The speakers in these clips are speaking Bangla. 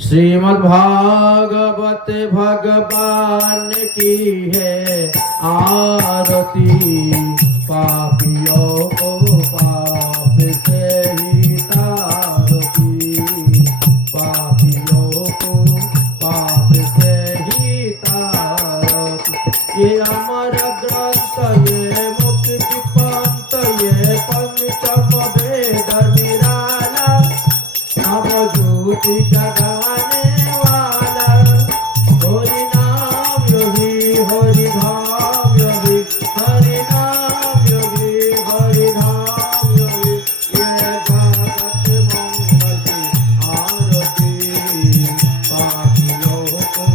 श्रीमद्भागवत भगवान की है आरती। पापियों को पाप से ही तारती, पापियों को पाप से ही तारती। ये अमर ग्रंथ, ये मुक्ति पंथ, ये पंचम वेद निराला, नवज्योति जगाने वाला। हरि नाम योगी, हरि धाम योगी, हरि नाम योगी, हरि धाम योगी। ये भगत मंगल की आरती। पापियों को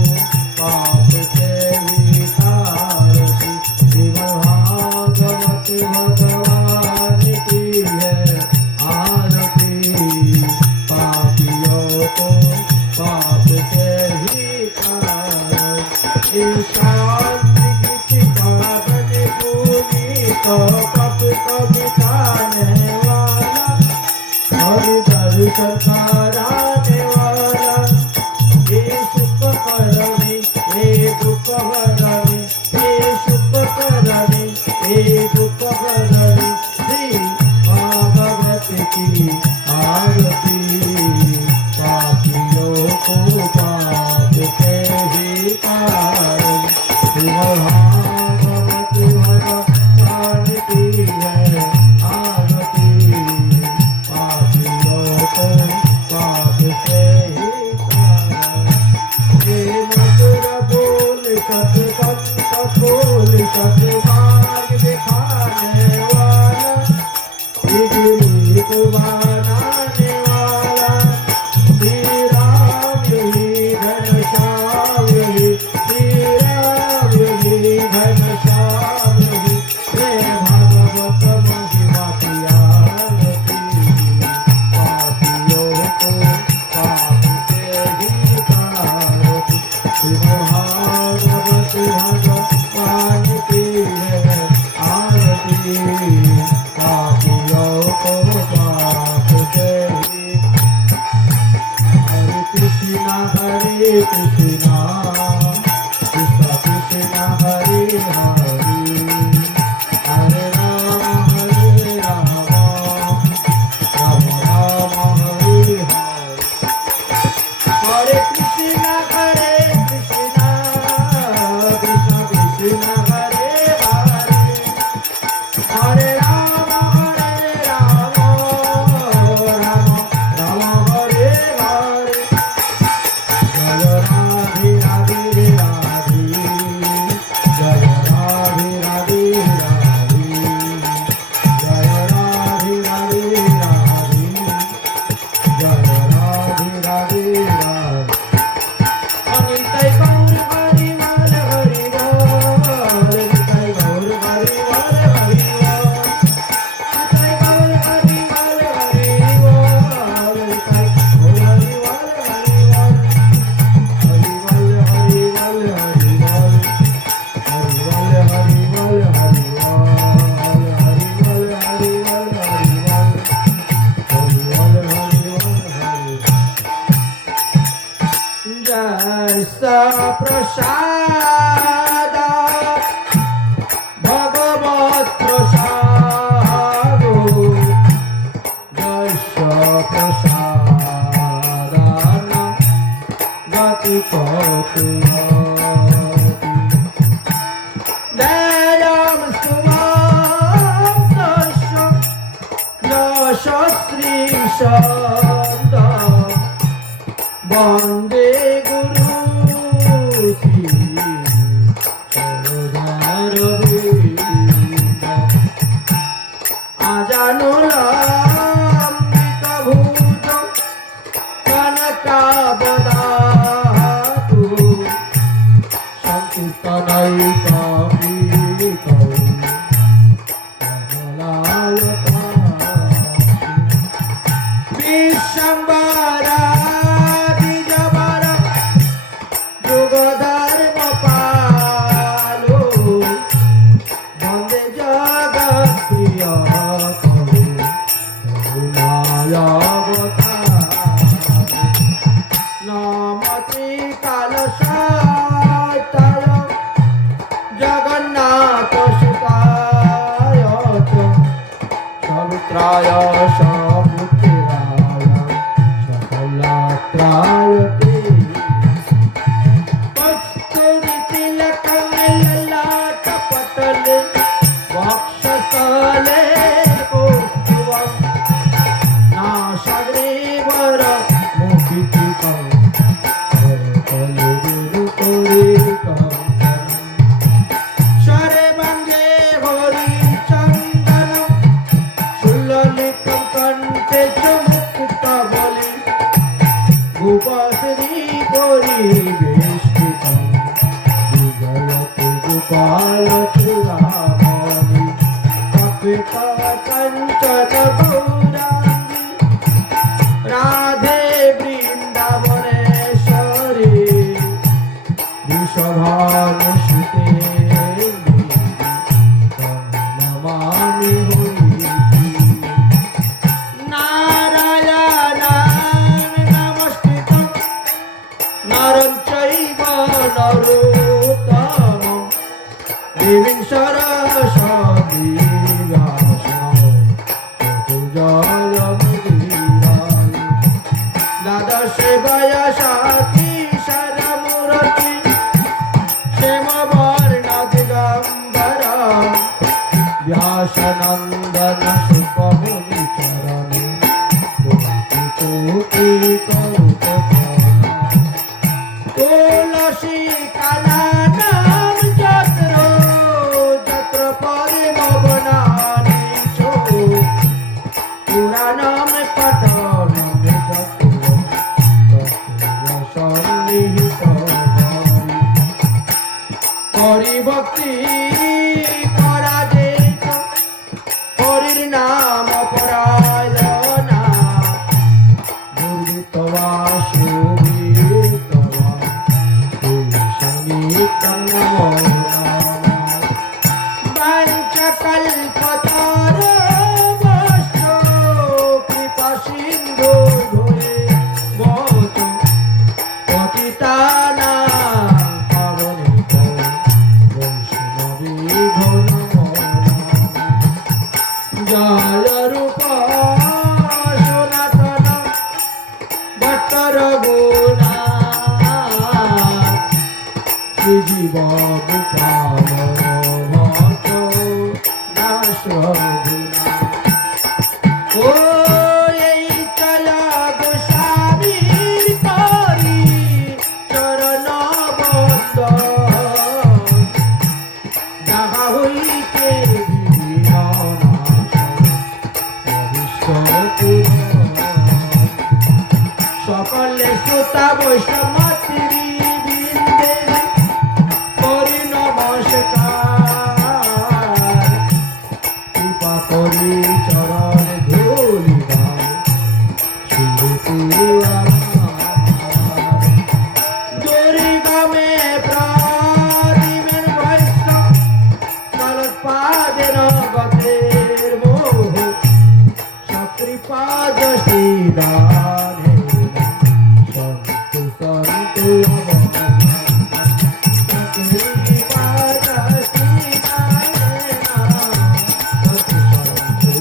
पाप से ही तारती। श्रीमद्भागवत भगवान की है आरती। पापियों को पाप से ही तारती। शांति की पावन भूमि को पाप को मिटाने वाला, हरि दर्शन कराने वाला। ये सुख करणी, ये दुख हरणी, ये सुख करणी, ये दुख हरणी। श्री भागवत की आरती। पापियों को पाप से ही तारती। श्रीमद्भागवत भगवान की है आरती। पापियों को पाप से ही तारती। मधुर बोल सतपंथ बोल, सतमार्ग दिखाने वाला, बिगड़ी को बनाने वाला। श्री राम योगी घनश्याम योगी, श्री राम योगी घनश्याम योगी। हे भागवत महिमा की आरती। पापियों को पाप से ही तारती। श्रीमद्भागवत भगवान की है आरती। पापियों को पाप से ही। हरे कृष्णा हरे कृष्णा, कृष्ण कृष्ण हरे हरे, हरे राम राम राम हरे हरे। हरे कृष्णा कृष्ण कृष्ण हरे हरे, हरे राम राम राम हरे हरे। जय राधे राधे राधे, जय राधे राधे राधे, जय राधे राधे राधे, जय राधे राधे राधे। अनिताई गौर हरि बोल, हरि बोल, अनिताई गौर हरि बोल, हरि बोल, अनिताई गौर हरि बोल, हरि बोल, अनिताई गौर हरि बोल, हरि बोल, हरि बोल, हरि बोल, हरि बोल, हरि बोल, हरि बोल, हरि बोल, हरि बोल, हरि बोल, हरि बोल, हरि बोल, हरि बोल। जैसा प्रसाद भगवत प्रसाद, जैसा प्रसाद गति कौतुक। दयाम सुमं यश श्री सन्त, वन्दे गुरु श्री चरणरविन्द। आजानुलम्बित भुज कनकावदातु, संकीर्तनैकपीतौ कमलायताक्षि। विश्वम्भरा द्विजवर युगधर्म पालो, वन्दे जगत्प्रिय करुणायावतार। নমতি কালসাতায় জগন্নাথ সুতায় সবিত্রায় সপুত্রায় সকলাত্রায় তে কস্তুরী তিলকং ললাট পটলে বক্ষস্থলে কৌস্তুভম নাসাগ্রীবর মুখিতিকং করতলগুরুকরিকং সর্বাঙ্গে হরিচন্দনম সুললিতং কণ্ঠে চ মুক্তাবলী গোপশ্রী পরিবেষ্টিতং বিজয়তে গোপাল চূড়ামণি কপিতা কাঞ্চন গৌরাঙ্গী রাধে বৃন্দাবনেশ্বরী বৃষভানুসুতে নমামি হরি নারায়ণং নমস্কৃতং নরং চৈব নরোত্তমং দেবীং সরস্বতী ব্যাসং জয়মুদীরায় দ্বাদশে বয়সাতি শরমূরতি শ্যামবর্ণ দিগম্বরা ব্যাসনন্দন সুখমুনি চরণে কোটি করুকথনা তুলসী কাননম যত্র যত্র পরিমবনানি চো পুরাণম পঠনম যত্র তত্র সন্নিহিত হরিভক্তি করা যেত হরির নাম পরায়ণা দুর্বৃত্তবা সুবৃত্তবা সঙ্গীতং নমো নমঃ বাঞ্ছকল্পতরুভ্যশ্চ কৃপা সিন্ধু ভূমির্ভবতু পতিতানাং পাবনেভ্যো বৈষ্ণবেভ্যো নমো নমঃ জয় রূপ সনাতন ভট্ট রঘুনাথ শ্রীজীব গোপাল ভট্ট দাস রঘুনাথ ও এই চলা গোস্বামীর করি চরণ বন্দন যাহা হইতে সকলে শ্রোতা বৈষ্ণবী বৃন্দে করি নমস্কার কৃপা করি চরণ ধূলি দুর্গমে প্রতিমের বৈষ্ণব পাদের গতের মোহ সকৃপা যশিদানে সন্তু সন্তু সকৃপা যশিদানে সন্তু সন্তু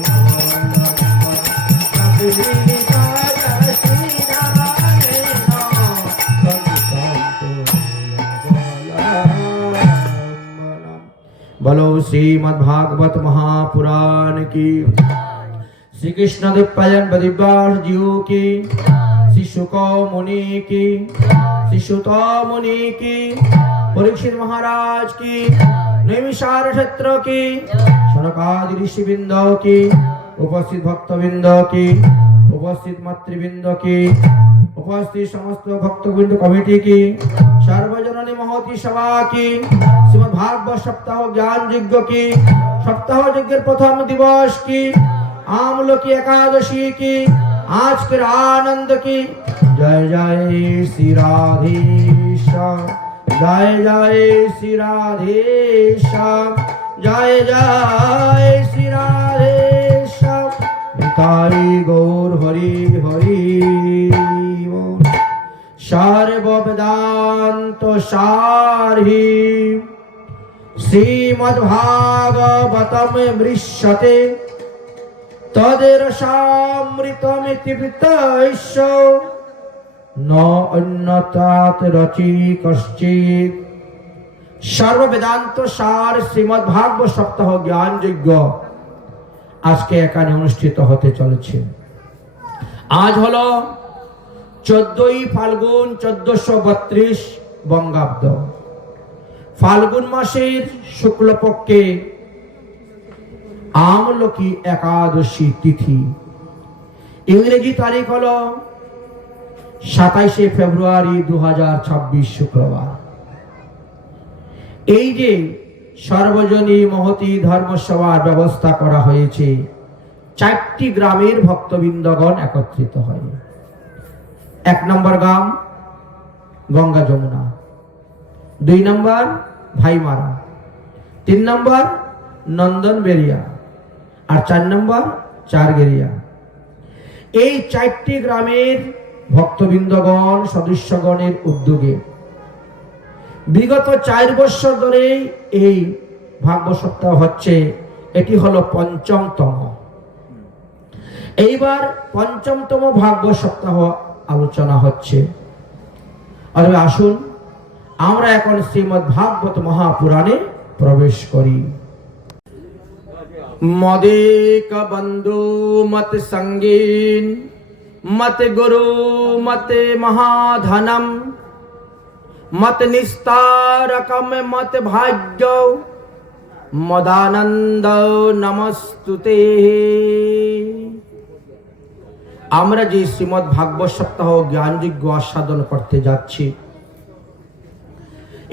সকৃপা যশিদানে সন্তু সন্তু बोलो श्रीमद्भागवत महापुराण की, श्री कृष्ण दिव्यान दिव्यास जीव की, श्री शुक मुनि की, श्री सुत मुनि की, परीक्षित महाराज की, नैमिषार क्षेत्र की, शनकादि ऋषिवृंद की, उपस्थित भक्तवृंद की, उपस्थित मातृवृंद की, उपस्थित समस्त भक्तवृंद कमिटी की, सर्वजननी महती सभा की, श्रीमद् भागवत सप्ताह ज्ञान यज्ञ की, सप्ताह यज्ञ प्रथम दिवस की, आमलकी एकादशी की, आज के आनंद की। जय जय श्री राधेश्याम, जय जय श्री राधेश्याम, जय जय श्री राधेश्याम। निताई गौर हरि हरि बोल। সর্ববেদান্ত সারহি শ্রীমদ্ভাগবতম মৃশ্যতে তদ্রসামৃতমিতি পিতৈষ্য ন অন্যতাৎ রচি কশ্চিৎ। সর্ববেদান্ত সার শ্রীমদ্ ভাগবত সপ্তাহ জ্ঞান যজ্ঞ আজকে এখানে অনুষ্ঠিত হতে চলেছে। আজ হলো 14ই ফাল্গুন 1432 বঙ্গাব্দ। ফাল্গুন মাসের শুক্লপক্ষে আমলকি একাদশী তিথি। ইংরেজি তারিখ হলো 27শে ফেব্রুয়ারি 2026 শুক্রবার। এই যে সর্বজনী মহতী ধর্মসভার ব্যবস্থা করা হয়েছে, 4টি গ্রামের ভক্তবৃন্দগণ একত্রিত হয়। 1 নম্বর গ্রাম গঙ্গা যমুনা, 2 নম্বর ভাইমারা, 3 নম্বর নন্দন বেরিয়া, আর 4 নম্বর চারগেরিয়া। এই 4টি গ্রামের ভক্তবৃন্দগণ সদস্যগণের উদ্যোগে বিগত 4 বছর ধরে এই ভাগবত সপ্তাহ হচ্ছে। এটি হলো 5মতম। এইবার 5মতম ভাগবত সপ্তাহ আলোচনা হচ্ছে। আর আসুন আমরা এখন শ্রীমদ্ ভাগবত মহাপুরাণে প্রবেশ করি। মদেক বন্ধু মত সঙ্গীন মত গুরু মত মহাধনম মত নিস্তারকম মত ভাগ্য মদানন্দ নমস্তুতে। আমরা যে শ্রীমদ্ ভাগবত সপ্তাহ জ্ঞানযজ্ঞ আস্বাদন করতে যাচ্ছি,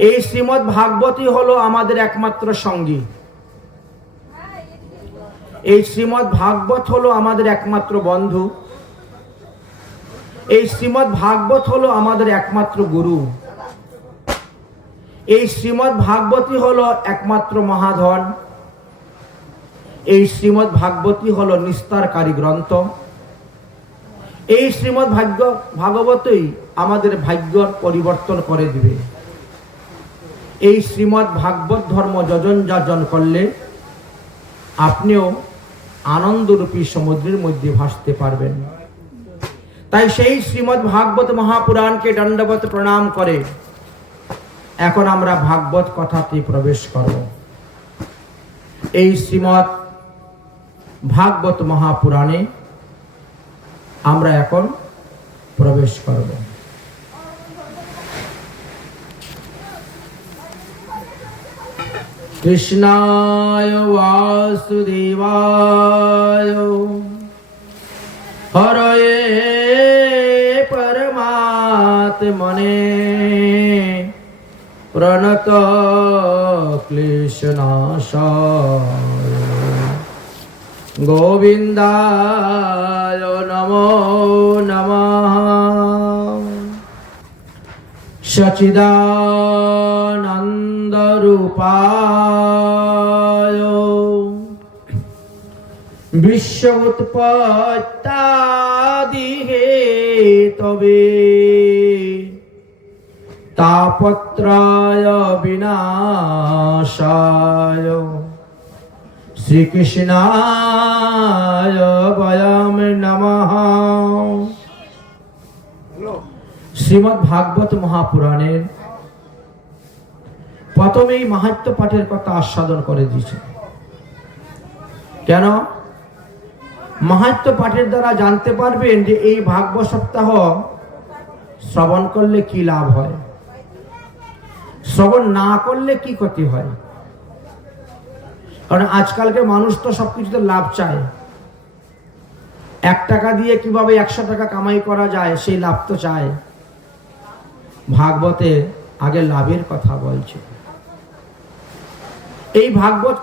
এই শ্রীমদ্ ভাগবতই হলো আমাদের একমাত্র সঙ্গী। এই শ্রীমদ্ ভাগবত হলো আমাদের একমাত্র বন্ধু। এই শ্রীমদ্ ভাগবত হলো আমাদের একমাত্র গুরু। এই শ্রীমদ্ ভাগবতই হলো একমাত্র মহাধন। এই শ্রীমদ্ ভাগবতই হলো নিস্তারকারী গ্রন্থ। এই শ্রীমদ্ ভাগবতই আমাদের ভাগ্য পরিবর্তন করে দিবে। এই শ্রীমদ্ ভাগবত ধর্ম যজন যাজন করলে আপনিও আনন্দরূপী সমুদ্রের মধ্যে ভাসতে পারবেন। তাই সেই শ্রীমদ্ ভাগবত মহাপুরাণকে দণ্ডবত প্রণাম করে এখন আমরা ভাগবত কথাতে প্রবেশ করব। এই শ্রীমদ্ ভাগবত মহাপুরাণে আমরা এখন প্রবেশ করব। কৃষ্ণায় বাসুদেবায় হরয়ে পরমাত্মনে প্রণত ক্লেশনাশায় গোবিন্দায় নমো নমঃ। সচিদানন্দ রূপায় বিশ্ব উৎপত্তাদি হেতবে তাপত্রয় বিনাশায় শ্রীকৃষ্ণায় বয়ম নমঃ। শ্রীমদ্ ভাগবত মহাপুরাণের প্রথমেই মাহাত্ম্য পাঠের কথা আস্বাদন করে দিয়েছে। কেন? মাহাত্ম্য পাঠের দ্বারা জানতে পারবেন যে এই ভাগবত সপ্তাহ শ্রবণ করলে কি লাভ হয়, শ্রবণ না করলে কি ক্ষতি হয়। কারণ আজকালকে মানুষ তো সবকিছুতে লাভ চায়। 1 টাকা দিয়ে কিভাবে 100 টাকা কামাই করা যায় সেই লাভ তো চায়। ভাগবতে আগে লাভের কথা বলছে। এই ভাগবত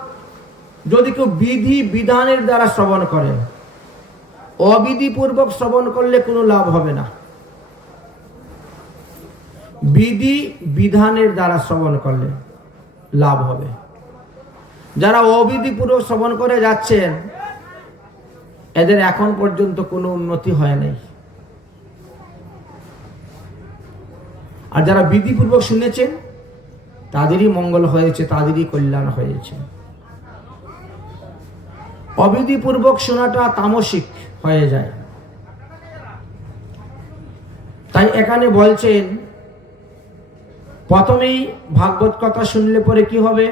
যদি কেউ বিধি বিধানের দ্বারা শ্রবণ করে, অবিধিপূর্বক শ্রবণ করলে কোনো লাভ হবে না। বিধি বিধানের দ্বারা শ্রবণ করলে লাভ হবে। যারা অবিধিপূর্বক শ্রবণ করে যাচ্ছেন এদের এখন পর্যন্ত কোনো উন্নতি হয় নাই। আর যারা বিধিপূর্বক শুনেছেন তাদেরই মঙ্গল হয়েছে, তাদেরই কল্যাণ হয়েছে। অবিধিপূর্বক শোনাটা তামসিক হয়ে যায়। তাই এখানে বলছেন প্রথমেই ভাগবত কথা শুনলে পরে কি হবে?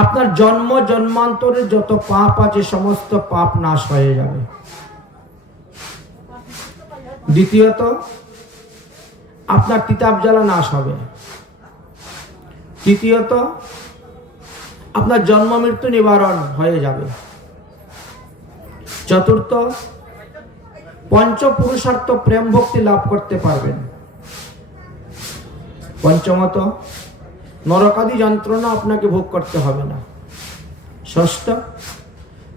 আপনার জন্ম জন্মান্তরের যত পাপ আছে সমস্ত পাপ নাশ হয়ে যাবে। দ্বিতীয়ত আপনার তিতাব জ্বালা নাশ হবে। তৃতীয়ত আপনার জন্ম মৃত্যু নিবারণ হয়ে যাবে। চতুর্থ, পঞ্চপুরুষার্থ প্রেম ভক্তি লাভ করতে পারবেন। পঞ্চমত, নরকাদি যন্ত্রণা আপনাকে ভোগ করতে হবে না। ষষ্ঠ,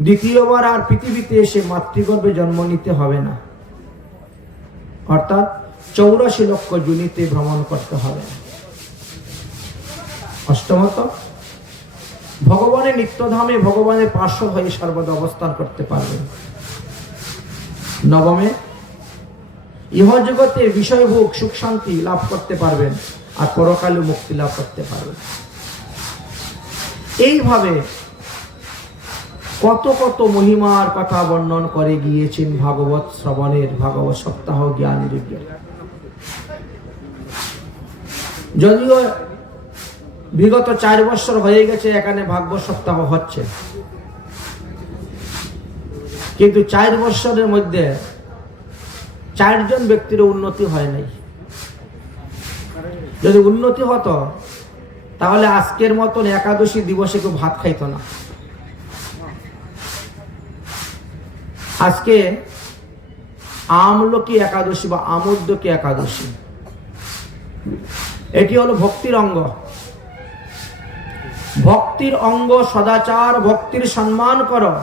দ্বিতীয়বার আর পৃথিবীতে এসে মাতৃগর্ভে জন্ম নিতে হবে না, অর্থাৎ 84 লক্ষ যোনিতে ভ্রমণ করতে হবে। অষ্টমত, ভগবানের নিত্যধামে ভগবানের পার্শ্ব হয়ে সর্বদা অবস্থান করতে পারবেন। নবমে, ইহজগতের বিষয়ভোগ সুখ শান্তি লাভ করতে পারবেন আর পরকালে মুক্তি লাভ করতে পারবেন। এইভাবে কত কত মহিমার কথা বর্ণন করে গিয়েছেন ভাগবত শ্রবণের ভাগবত সপ্তাহ জ্ঞানের জ্ঞান। যদিও বিগত 4 বছর হয়ে গেছে এখানে ভাগবত সপ্তাহ হচ্ছে, কিন্তু 4 বছরের মধ্যে 4 জন ব্যক্তির উন্নতি হয় নাই। যদি উন্নতি হতো তাহলে আজকের মতন একাদশী দিবসে কেউ ভাত খাইতো না। আজকে আমলকি একাদশী বা আমোদ্যকি একাদশী, এটি হলো ভক্তির অঙ্গ। ভক্তির অঙ্গ সদাচার, ভক্তির সম্মান করো,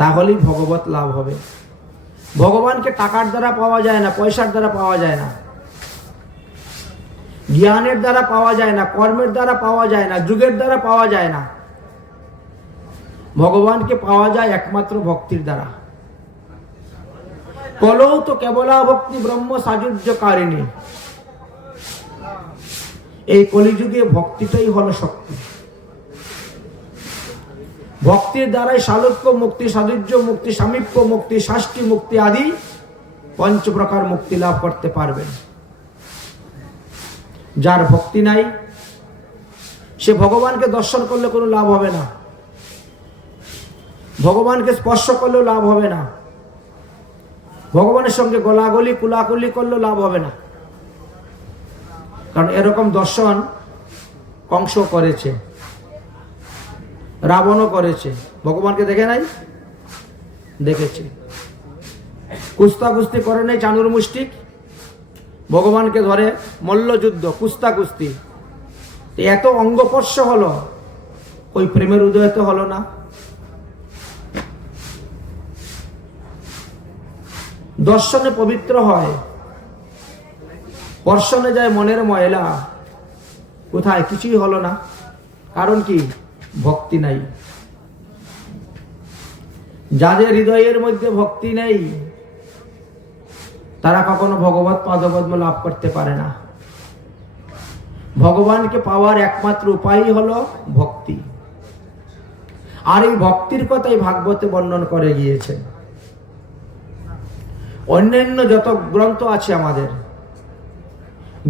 তাহলেই ভগবত লাভ হবে। ভগবানকে টাকার দ্বারা পাওয়া যায় না, পয়সার দ্বারা পাওয়া যায় না, জ্ঞানের দ্বারা পাওয়া যায় না, কর্মের দ্বারা পাওয়া যায় না, যুগের দ্বারা পাওয়া যায় না। ভগবানকে পাওয়া যায় একমাত্র ভক্তির দ্বারা। কলৌ তো কেবলা ভক্তি ব্রহ্ম সাযুজ্যকারিণী। এই কলিযুগে ভক্তিটাই হলো শক্তি। ভক্তির দ্বারাই সালোক্য মুক্তি, সাযুজ্য মুক্তি, সামীপ্য মুক্তি, শাস্তি মুক্তি আদি 5 প্রকার মুক্তি লাভ করতে পারবেন। যার ভক্তি নাই সে ভগবানকে দর্শন করলে কোনো লাভ হবে না, ভগবানকে স্পর্শ করলেও লাভ হবে না, ভগবানের সঙ্গে গলাগলি কুলাকুলি করলেও লাভ হবে না। কারণ এরকম দর্শন কংস করেছে, রাবণও করেছে। ভগবানকে দেখে নাই? দেখেছে। কুস্তাকুস্তি করে নাই চানুর মুষ্টিক? ভগবানকে ধরে মল্লযুদ্ধ, কুস্তাকুস্তি, এত অঙ্গস্পর্শ হলো, ওই প্রেমের উদয় তো হলো না। দর্শনে পবিত্র হয়, স্পর্শনে যায় মনের ময়লা, কোথায়? কিছুই হলো না। কারণ কি? ভক্তি নাই। যাদের হৃদয়ের মধ্যে ভক্তি নেই তারা কখনো ভগবত পাদপদ্ম লাভ করতে পারে না। ভগবানকে পাওয়ার একমাত্র উপায় হলো ভক্তি। আর এই ভক্তির কথাই ভাগবতে বর্ণন করে গিয়েছেন। অন্যান্য যত গ্রন্থ আছে আমাদের,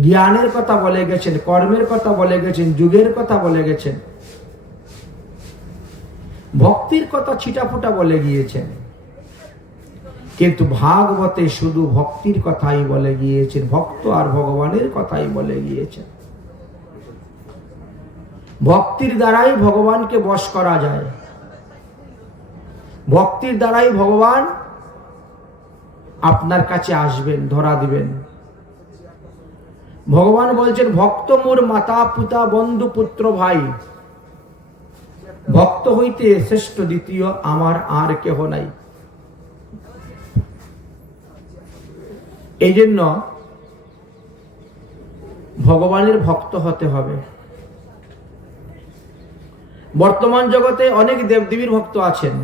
জ্ঞানের কথা বলে গেছেন, কর্মের কথা বলে গেছেন, যুগের কথা বলে গেছেন, ভক্তির কথা ছিটাফোটা বলে গিয়েছেন, কিন্তু ভাগবতে শুধু ভক্তির কথাই বলে গিয়েছেন, ভক্ত আর ভগবানের কথাই বলে গিয়েছেন। ভক্তির দ্বারাই ভগবানকে বশ করা যায়, ভক্তির দ্বারাই ভগবান আপনার কাছে আসবেন, ধরা দিবেন। ভগবান বলছেন, ভক্ত মোর মাতা পিতা বন্ধু পুত্র ভাই, ভক্ত হইতে শ্রেষ্ঠ দ্বিতীয় আমার আর কেহ নাই। এই জন্য ভগবানের ভক্ত হতে হবে। বর্তমান জগতে অনেক দেবদেবীর ভক্ত আছেন,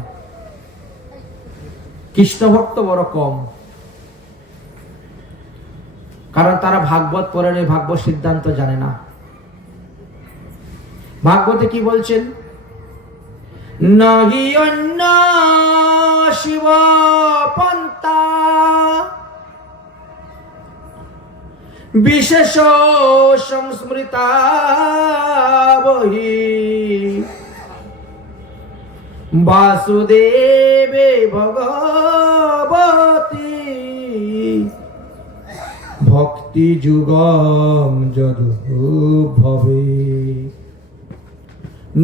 কৃষ্ণ ভক্ত বড় কম। কারণ তারা ভাগবত পড়ে নেই, ভাগবত সিদ্ধান্ত জানে না। ভাগবতে কি বলছেন? নহি অন্য শিব পন্থা বিশেষ সংস্মৃতা বহি বাসুদেবে ভগবতী ভক্তি যুগম যদু ভবে।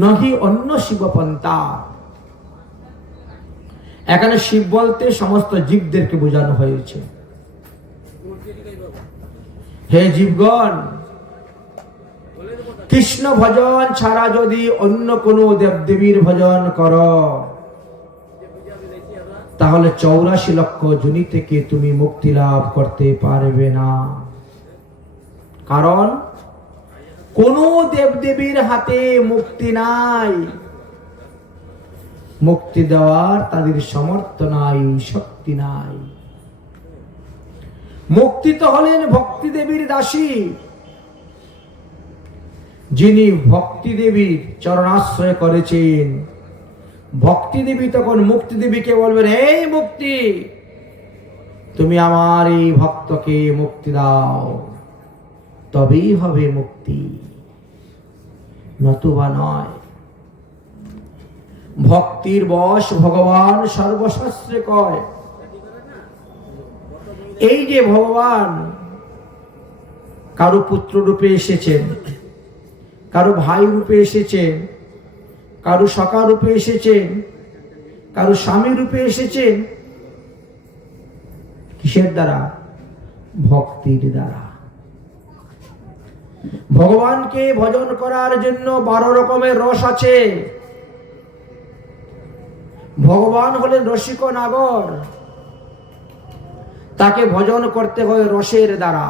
নহি অন্য শিবপন্থা। এখানে শিব বলতে সমস্ত জীবদেরকে বোঝানো হয়েছে। হে জীবগণ, কৃষ্ণ ভজন ছাড়া যদি অন্য কোনো দেবদেবীর ভজন করো তাহলে 84 লক্ষ যোনি থেকে তুমি মুক্তি লাভ করতে পারবে না। কারণ কোন দেবদেবীর হাতে মুক্তি নাই, মুক্তি দেওয়ার তাদের সামর্থ্য নাই, শক্তি নাই। মুক্তি তো হলেন ভক্তি দেবীর দাসী, যিনি ভক্তি দেবীর চরণাশ্রয় করেছেন। ভক্তি দেবী তখন মুক্তি দেবীকে বলবেন, এই মুক্তি, তুমি আমার এই ভক্তকে মুক্তি দাও, তবেই হবে মুক্তি, নতুবা নয়। ভক্তির বশ ভগবান সর্বশাস্ত্রে কয়। এই যে ভগবান কারো পুত্র রূপে এসেছেন, কারো ভাই রূপে এসেছেন, কারো সখা রূপে এসেছেন, কারো স্বামী রূপে এসেছেন, কিসের দ্বারা? ভক্তির দ্বারা। ভগবানকে ভজন করার জন্য 12 রকমের রস আছে। ভগবান হলেন রসিক নাগর, তাকে ভজন করতে হয় রসের দ্বারা।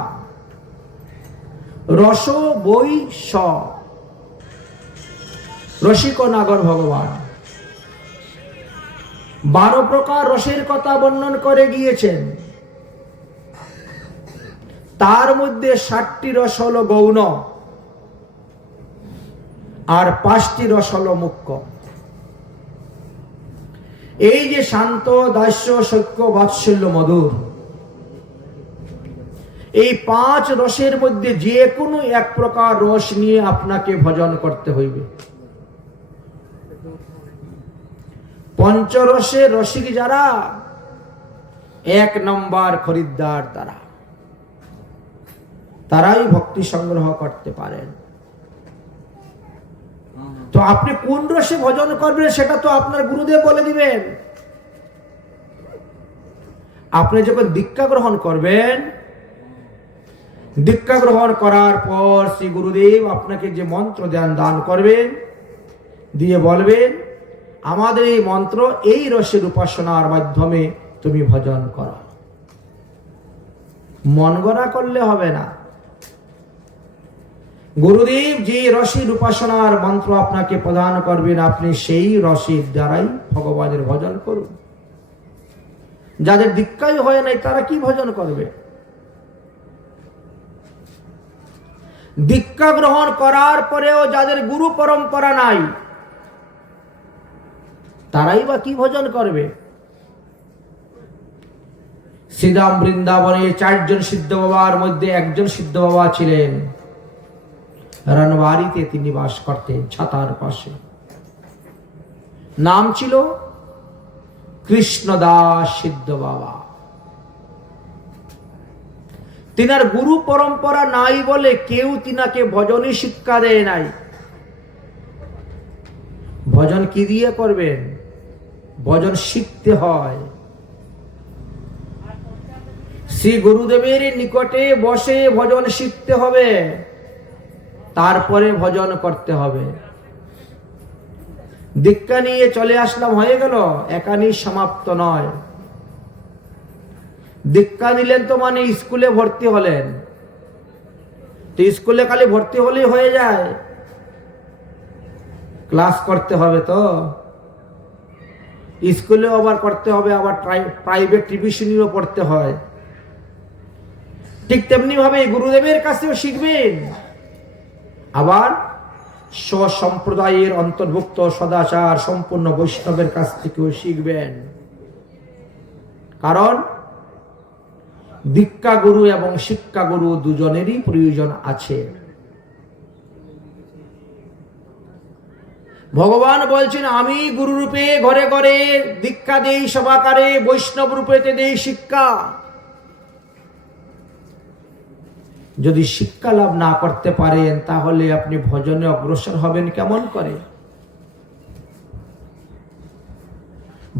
রস বৈ স, রসিক নাগর ভগবান। 12 প্রকার রসের কথা বর্ণন করে গিয়েছেন। তার মধ্যে 60টি রস হলো গৌণ, আর 5টি রস হলো মুখ্য। এই যে শান্ত, দাস্য, সখ্য, বাৎসল্য, মধুর, এই 5 রসের মধ্যে যে কোনো এক প্রকার রস নিয়ে আপনাকে ভজন করতে হইবে। পঞ্চরসে রসিক যারা, 1 নম্বর খরিদ্দার তারা, তারাই ভক্তি সংগ্রহ করতে পারেন। তো আপনি কোন রসে ভজন করবেন সেটা তো আপনার গুরুদেব বলে দিবেন। আপনি যখন দীক্ষা গ্রহণ করবেন, দীক্ষা গ্রহণ করার পর শ্রী গুরুদেব আপনাকে যে মন্ত্র দান করবেন, দিয়ে বলবেন, আমাদের এই মন্ত্র এই রসের উপাসনার মাধ্যমে তুমি ভজন করো। মন গড়া করলে হবে না। গুরুদেব যে রসের উপাসনার মন্ত্র আপনাকে প্রদান করবেন, আপনি সেই রসের দ্বারাই ভগবানের ভজন করুন। যাদের দীক্ষাই হয় নাই তারা কি ভজন করবে? দীক্ষা গ্রহণ করার পরেও যাদের গুরু পরম্পরা নাই, তারাই বা কি ভজন করবে? শ্রীরাম বৃন্দাবনে 4 জন সিদ্ধ বাবার মধ্যে একজন সিদ্ধ বাবা ছিলেন। রণবাড়িতে তিনি বাস করতেন, ছাতার পাশে। নাম ছিল কৃষ্ণদাস সিদ্ধ বাবা। তিনার গুরু পরম্পরা নাই বলে কেউ তিনাকে ভজনই শিক্ষা দেয় নাই। ভজন কি দিয়ে করবেন? ভজন শিখতে হয়। শ্রী গুরুদেবের নিকটে বসে ভজন শিখতে হবে, তারপরে ভজন করতে হবে। দীক্ষা নিয়ে চলে আসলাম, হয়ে গেল, এখানেই সমাপ্ত নয়। দীক্ষা নিলেন তো মানে স্কুলে ভর্তি হলেন, তো স্কুলে খালি ভর্তি হলেই হয়ে যায়? ক্লাস করতে হবে তো, স্কুলে আবার করতে হবে, আবার প্রাইভেট টিউশনিও পড়তে হয়। ঠিক তেমনি ভাবে গুরুদেবের কাছেও শিখবেন, আবার স্বসম্প্রদায়ের অন্তর্ভুক্ত সদাচার সম্পূর্ণ বৈষ্ণবের কাছ থেকেও শিখবেন। কারণ দীক্ষা গুরু এবং শিক্ষা গুরু দুজনেরই প্রয়োজন আছে। ভগবান বলছেন, আমি গুরু রূপে ঘরে ঘরে দীক্ষা দেই সবাকারে, বৈষ্ণব রূপেতে দেই শিক্ষা। যদি শিক্ষা লাভ না করতে পারেন তাহলে আপনি ভজনে অগ্রসর হবেন কেমন করে?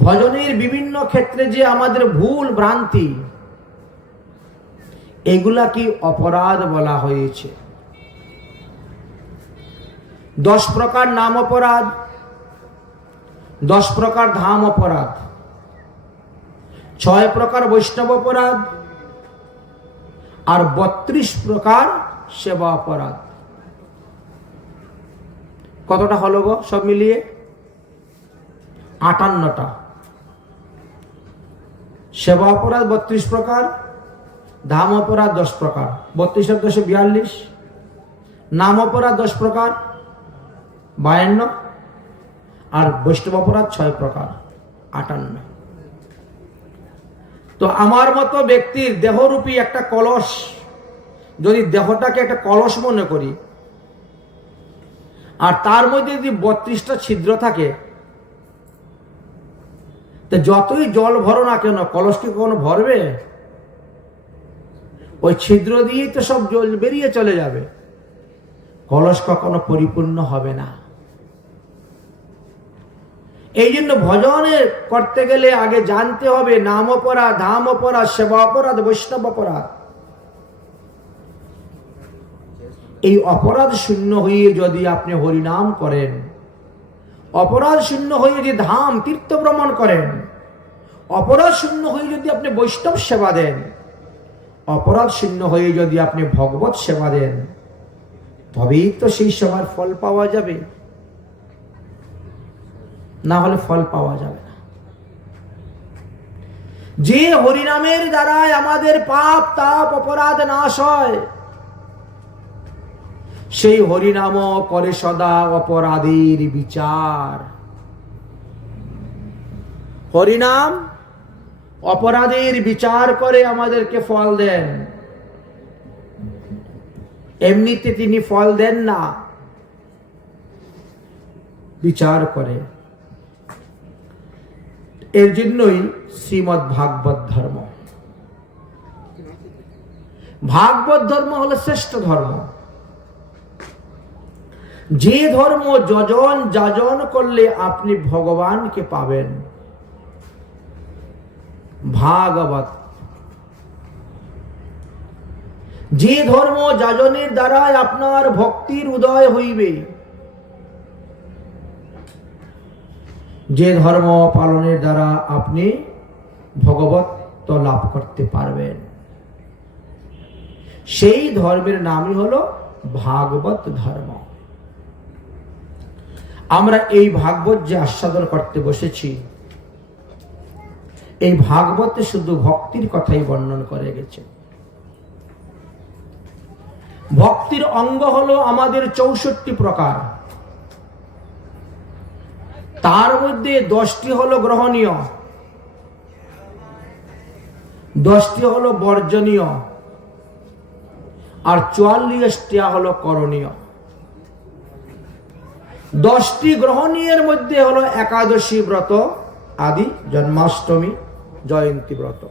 ভজনের বিভিন্ন ক্ষেত্রে যে আমাদের ভুল ভ্রান্তি, এগুলা কি অপরাধ বলা হয়েছে। 10 প্রকার নাম অপরাধ, 10 প্রকার ধাম অপরাধ, 6 প্রকার বৈষ্ণব অপরাধ, আর 32 প্রকার সেবা অপরাধ। কতটা হলো গো সব মিলিয়ে? 58টা। সেবা অপরাধ 32 প্রকার, ধাম অপরাধ 10 প্রকার, 32 আর 10 42, নাম অপরাধ 10 প্রকার 52, আর বৈষ্ণব অপরাধ 6 প্রকার 58। তো আমার মতো ব্যক্তির দেহরূপী একটা কলস, যদি দেহটাকে একটা কলস মনে করি, আর তার মধ্যে যদি 32টা ছিদ্র থাকে, তো যতই জল ভরো না কেন কলস কি কখনো ভরবে? ওই ছিদ্র দিয়েই তো সব জল বেরিয়ে চলে যাবে, কলস কখনো পরিপূর্ণ হবে না। এই জন্য ভজনে করতে গেলে আগে জানতে হবে নাম অপরাধ, ধাম অপরাধ, সেবা অপরাধ, বৈষ্ণব অপরাধ। এই অপরাধ শূন্য হয়ে যদি আপনি হরিনাম করেন, অপরাধ শূন্য হয়ে যদি ধাম তীর্থ ভ্রমণ করেন, অপরাধ শূন্য হয়ে যদি আপনি বৈষ্ণব সেবা দেন, অপরাধ শূন্য হয়ে যদি আপনি ভগবত সেবা দেন, তবেই তো সেই সেবার ফল পাওয়া যাবে, না হলে ফল পাওয়া যাবে না। যে হরিনামের দ্বারাই আমাদের পাপ তাপ অপরাধ নাশ হয়, সেই হরিনাম করে সদা অপরাধীর বিচার। হরিনাম অপরাধীর বিচার করে আমাদেরকে ফল দেন, এমনিতে তিনি ফল দেন না, বিচার করে। এর জন্যই শ্রীমদ্ ভাগবত ধর্ম। ভাগবত ধর্ম হলো শ্রেষ্ঠ ধর্ম। যে ধর্ম যজন যাজন করলে আপনি ভগবানকে পাবেন, ভাগবত। যে ধর্ম যাজনের দ্বারাই আপনার ভক্তির উদয় হইবে, যে ধর্ম পালনের দ্বারা আপনি ভগবত লাভ করতে পারবেন, সেই ধর্মের নামই হলো ভাগবত ধর্ম। আমরা এই ভাগবত যে আস্বাদন করতে বসেছি, এই ভাগবতে শুধু ভক্তির কথাই বর্ণন করে গেছে। ভক্তির অঙ্গ হলো আমাদের 64 প্রকার, তার মধ্যে 10টি হলো গ্রহণীয়, 10টি হলো বর্জনীয়, আর 44টি হলো করণীয়। 10টি গ্রহণীয়ের মধ্যে হলো একাদশী ব্রত আদি, জন্মাষ্টমী, জয়ন্তী ব্রত।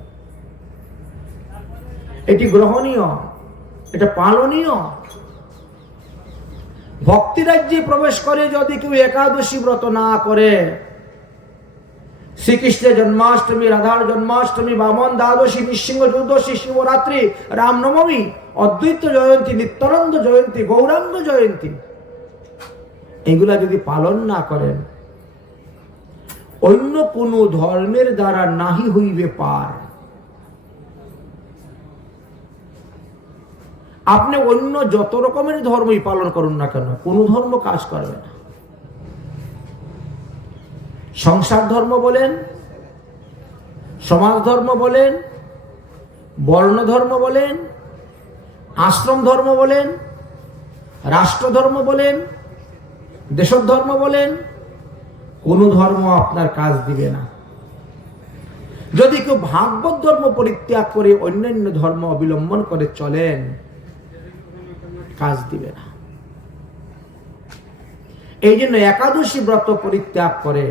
এটি গ্রহণীয়, এটা পালনীয়। ভক্তি রাজ্যে প্রবেশ করে যদি কেউ একাদশী ব্রত না করে, শ্রীকৃষ্ণের জন্মাষ্টমী, রাধার জন্মাষ্টমী, বামন দ্বাদশী, নৃসিংহ চতুর্দশী, শিবরাত্রি, রামনবমী, অদ্বৈত জয়ন্তী, নিত্যানন্দ জয়ন্তী, গৌরাঙ্গ জয়ন্তী, এগুলা যদি পালন না করেন, অন্য কোন ধর্মের দ্বারা নাহি হইবে পার। আপনি অন্য যত রকমের ধর্মই পালন করুন না কেন, কোন ধর্ম কাজ করবে না। সংসার ধর্ম বলেন, সমাজ ধর্ম বলেন, বর্ণ ধর্ম বলেন, আশ্রম ধর্ম বলেন, রাষ্ট্র ধর্ম বলেন, দেশের ধর্ম বলেন, কোনো ধর্ম আপনার কাজ দিবে না। যদি কেউ ভাগবত ধর্ম পরিত্যাগ করে অন্যান্য ধর্ম অবলম্বন করে চলেন, কাজ দিবে না। এই জন্য একাদশী ব্রত পরিত্যাগ করে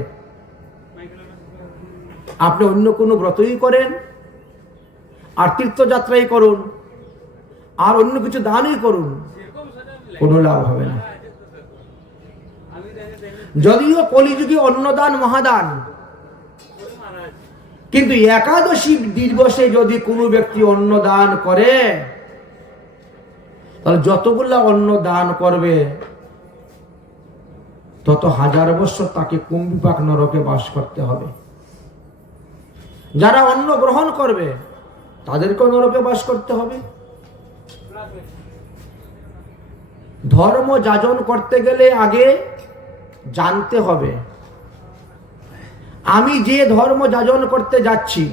আপনি অন্য কোনো ব্রতই করেন, আর তীর্থযাত্রাই করুন, আর অন্য কিছু দানই করুন, কোনো লাভ হবে না। যদিও কলিযুগে অন্নদান মহাদান, কিন্তু একাদশী দিবসে যদি কোনো ব্যক্তি অন্ন দান করে, তাহলে যতগুলা অন্ন দান করবে তত হাজার বছর তাকে কুম্ভিপাক নরকে বাস করতে হবে। যারা অন্ন গ্রহণ করবে তাদেরকেও নরকে বাস করতে হবে। ধর্ম যাজন করতে গেলে আগে জানতে হবে আমি যে ধর্ম যাজন করতে যাচ্ছি,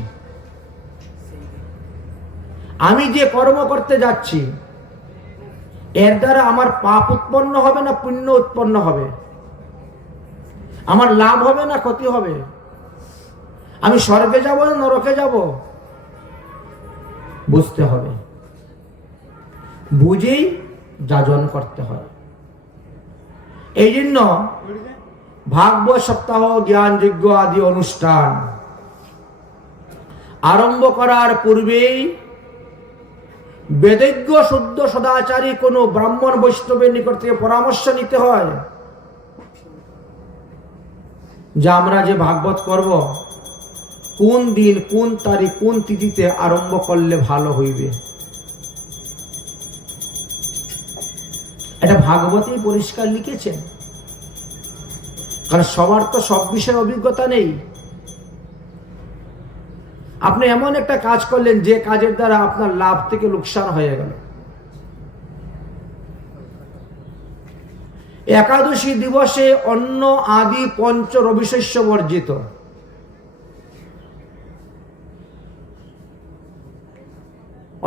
আমি যে কর্ম করতে যাচ্ছি, এর দ্বারা আমার পাপ উৎপন্ন হবে না পুণ্য উৎপন্ন হবে, আমার লাভ হবে না ক্ষতি হবে, আমি স্বর্গে যাব না নরকে যাব, বুঝতে হবে। বুঝেই যাজন করতে হয়। এই জন্য ভাগবত সপ্তাহ, জ্ঞান যজ্ঞ আদি অনুষ্ঠান আরম্ভ করার পূর্বেই বেদজ্ঞ শুদ্ধ সদাচারী কোন ব্রাহ্মণ বৈষ্ণবের নিকট থেকে পরামর্শ নিতে হয় যে আমরা যে ভাগবত করব কোন দিন, কোন তারিখ, কোন তিথিতে আরম্ভ করলে ভালো হইবে। এটা ভাগবতেই পরিষ্কার লিখেছেন। কারণ সবার তো সব বিষয়ে অভিজ্ঞতা নেই। আপনি এমন একটা কাজ করলেন যে কাজের দ্বারা আপনার লাভ থেকে লোকসান হয়ে গেল। একাদশী দিবসে অন্ন আদি পঞ্চ রবিশস্য বর্জিত।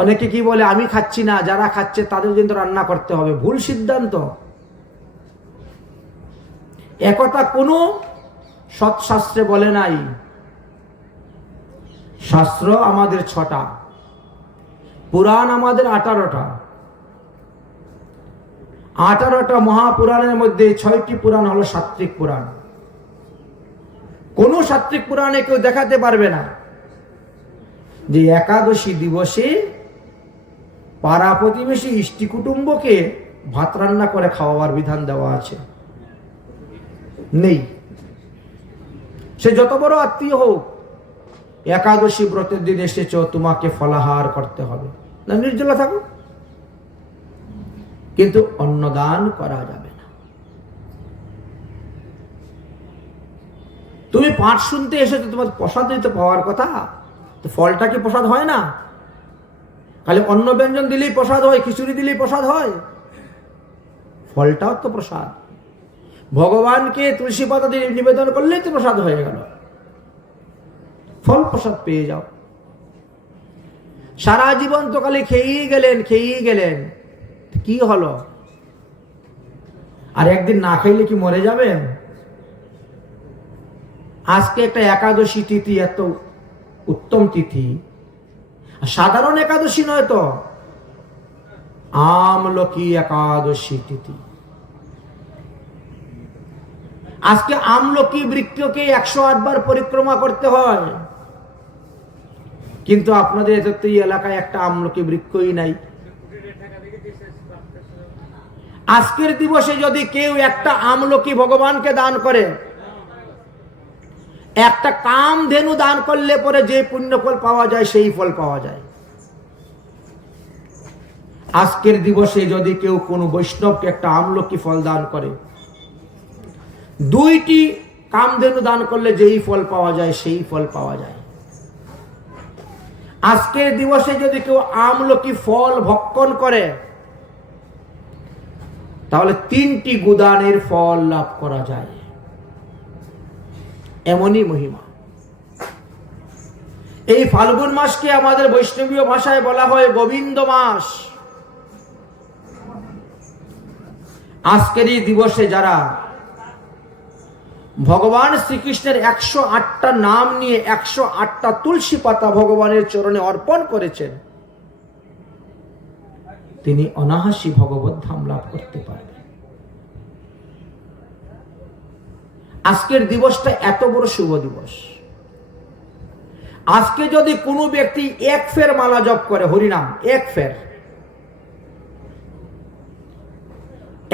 অনেকে কি বলে আমি খাচ্ছি না, যারা খাচ্ছে তাদের জন্য রান্না করতে হবে। ভুল সিদ্ধান্ত। একথা কোনো সৎশাস্ত্রে বলে নাই। শাস্ত্র আমাদের 6টা, পুরাণ আমাদের 18টা। 18টা মহাপুরাণের মধ্যে 6টি পুরাণ হলো সাত্ত্বিক পুরাণ। কোন সাত্ত্বিক পুরাণে কেউ দেখাতে পারবে না যে একাদশী দিবসে পাড়া প্রতিবেশী ইষ্টি কুটুম্বকে ভাত রান্না করে খাওয়াবার বিধান দেওয়া আছে। নেই। সে যত বড় আত্মীয় হোক, একাদশী ব্রতের দিন এসেছ, তোমাকে ফলাহার করতে হবে না, নির্জলা থাকো, কিন্তু অন্নদান করা যাবে না। তুমি পাঠ শুনতে এসেছো, তোমার প্রসাদ দিতে পাওয়ার কথা, তো ফলটা কি প্রসাদ হয় না? খালি অন্ন ব্যঞ্জন দিলেই প্রসাদ হয়, খিচুড়ি দিলেই প্রসাদ হয়? ফলটাও তো প্রসাদ। ভগবানকে তুলসী পাতা দিয়ে নিবেদন করলেই তো প্রসাদ হয়ে গেল। ফল প্রসাদ পেয়ে যাও। সারা জীবন তো খালি খেয়েই গেলেন, কি হলো? আর একদিন না খাইলে কি মরে যাবেন? আজকে একটা একাদশী তিথি, এত উত্তম তিথি, সাধারণ একাদশী নয় তো, আমলকি একাদশী তিথি। আজকে আমলকি বৃক্ষকে 108 বার পরিক্রমা করতে হয়, কিন্তু আপনাদের এই এলাকায় একটা আমলকি বৃক্ষই নাই। আজকের দিবসে যদি কেউ একটা আমলকি ভগবানকে দান করে, একটা কামধেনু দান করলে পরে যে পুণ্য ফল পাওয়া যায় সেই ফল পাওয়া যায়। আজকের দিবসে যদি কেউ কোনো বৈষ্ণবকে একটা আমলকি ফল দান করে, 2টি কামধেনু দান করলে যেই ফল পাওয়া যায় সেই ফল পাওয়া যায়। আজকের দিবসে যদি কেউ আমলকি ফল ভক্ষণ করে, তাহলে 3টি গুদানের ফল লাভ করা যায়। এমনই মহিমা। এই ফাল্গুন মাসকে আমাদের বৈষ্ণবীয় ভাষায় বলা হয় গোবিন্দ মাস। আজকের এই দিবসে যারা ভগবান শ্রীকৃষ্ণের 108টা নাম নিয়ে 108টা তুলসী পাতা ভগবানের চরণে অর্পণ করেছেন, তিনি অনায়াসী ভগবত ধাম লাভ করতে পারবেন। আজকের দিবসটা এত বড় শুভ দিবস। আজকে যদি কোনো ব্যক্তি 1 ফের মালা জপ করে হরিনাম, 1 ফের,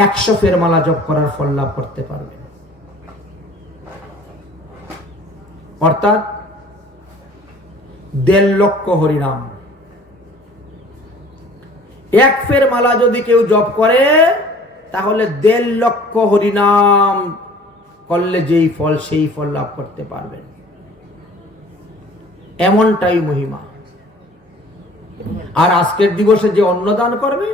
100 ফের মালা জপ করার ফল লাভ করতে পারবে। অর্থাৎ 1.5 লক্ষ হরিনাম। 1 ফের মালা যদি কেউ জপ করে তাহলে 1.5 লক্ষ হরিনাম করলে যেই ফল সেই ফল লাভ করতে পারবেন। এমনটাই মহিমা। আর আজকের দিবসে যে অন্নদান করবে,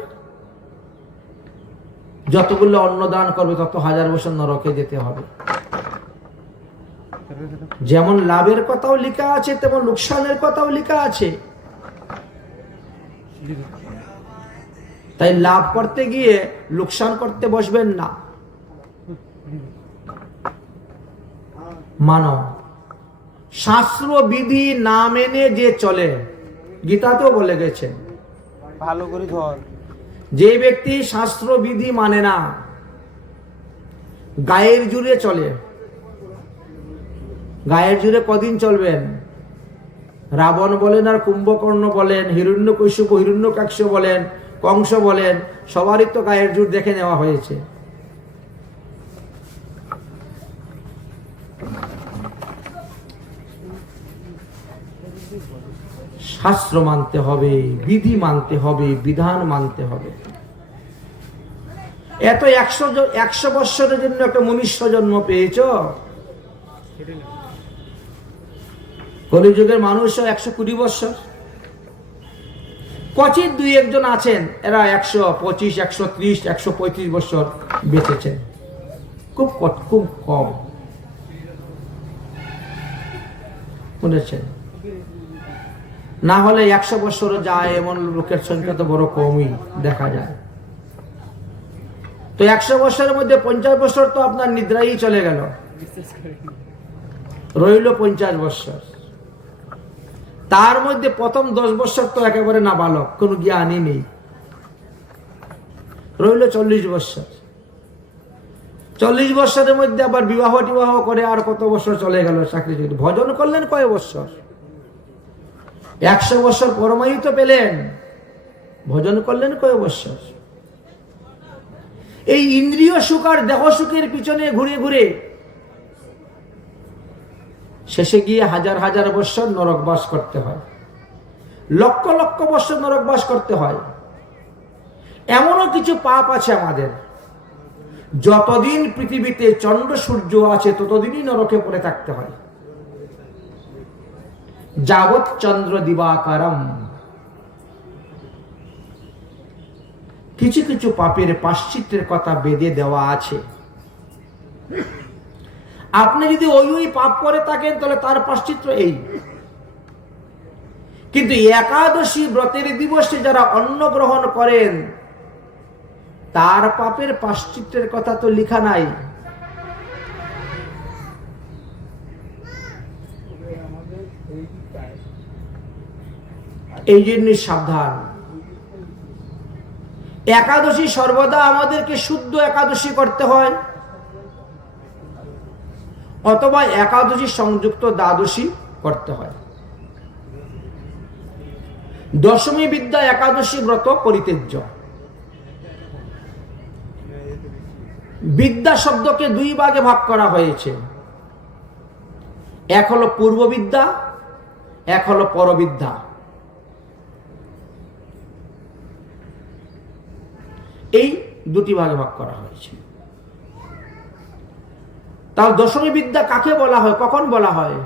যতগুলো অন্নদান করবে তত 1000 বছর নরকে যেতে হবে। যেমন লাভের কথাও লেখা আছে তেমন লোকসানের কথাও লেখা আছে। তাই লাভ করতে গিয়ে লোকসান করতে বসবেন না। মানো, শাস্ত্র বিধি না মেনে যে চলে, গীতাতেও বলে গেছেন, ভালো করে ধর, যে ব্যক্তি শাস্ত্র বিধি মানে না, গায়ের জুড়ে চলে। গায়ের জুড়ে কদিন চলবেন? রাবণ বলেন আর কুম্ভকর্ণ বলেন, হিরণ্যকশিপ হিরণ্যকাক্ষ বলেন, কংস বলেন, সবারই তো গায়ের জুড় দেখে নেওয়া হয়েছে। শাস্ত্র মানতে হবে, বিধি মানতে হবে, বিধান মানতে হবে। এত 100 বৎসরের জন্য একটা মনুষ্য জন্ম পেয়েছ। কলিযুগের মানুষও 120 বৎসর। কচিত 2-1 আছেন এরা 125, 130, 135 বৎসর বেঁচেছেন। খুব কম শুনেছেন। না হলে 100 বৎসরও যায় এমন লোকের সংখ্যা তো বড় কমই দেখা যায়। তো 100 বৎসরের মধ্যে 50 বৎসর তো আপনার নিদ্রাই চলে গেল, রইল 50 বৎসর। তার মধ্যে প্রথম 10 বৎসর তো একেবারে নাবালক, কোনো জ্ঞানই নেই, রইল 40 বৎসর। 40 বৎসরের মধ্যে আবার বিবাহ টিবাহ করে আর কত বছর চলে গেল চাকরি। ভজন করলেন কয় বৎসর? 100 বছর পরমায়ু তো পেলেন, ভজন করলেন কয় বৎসর? এই ইন্দ্রিয় সুখ আর দেহ সুখের পিছনে ঘুরে ঘুরে শেষে গিয়ে 1000 বৎসর নরকবাস করতে হয়, লক্ষ লক্ষ বৎসর নরকবাস করতে হয়। এমনও কিছু পাপ আছে আমাদের, যতদিন পৃথিবীতে চন্দ্র সূর্য আছে ততদিনই নরকে পড়ে থাকতে হয়। যাবৎ চন্দ্র দিবাকারম। কিছু কিছু পাপের প্রায়শ্চিত্তের কথা বেদে দেওয়া আছে। আপনি যদি ওই পাপ করে থাকেন তাহলে তার প্রায়শ্চিত্ত এই। কিন্তু একাদশী ব্রতের দিবসে যারা অন্ন গ্রহণ করেন তার পাপের প্রায়শ্চিত্তের কথা তো লেখা নাই। এই জন্য সাবধান। একাদশী সর্বদা আমাদেরকে শুদ্ধ একাদশী করতে হয়, অথবা একাদশী সংযুক্ত দ্বাদশী করতে হয়। দশমী বিদ্যা একাদশী ব্রত পরিত্যাজ্য। বিদ্যা শব্দকে 2 ভাগে ভাগ করা হয়েছে, এক হলো পূর্ব বিদ্যা, এক হলো পরবিদ্যা। এই 2টি ভাগে ভাগ করা হয়েছে। তার দশমী বিদ্যা কাকে বলা হয়, কখন বলা হয়?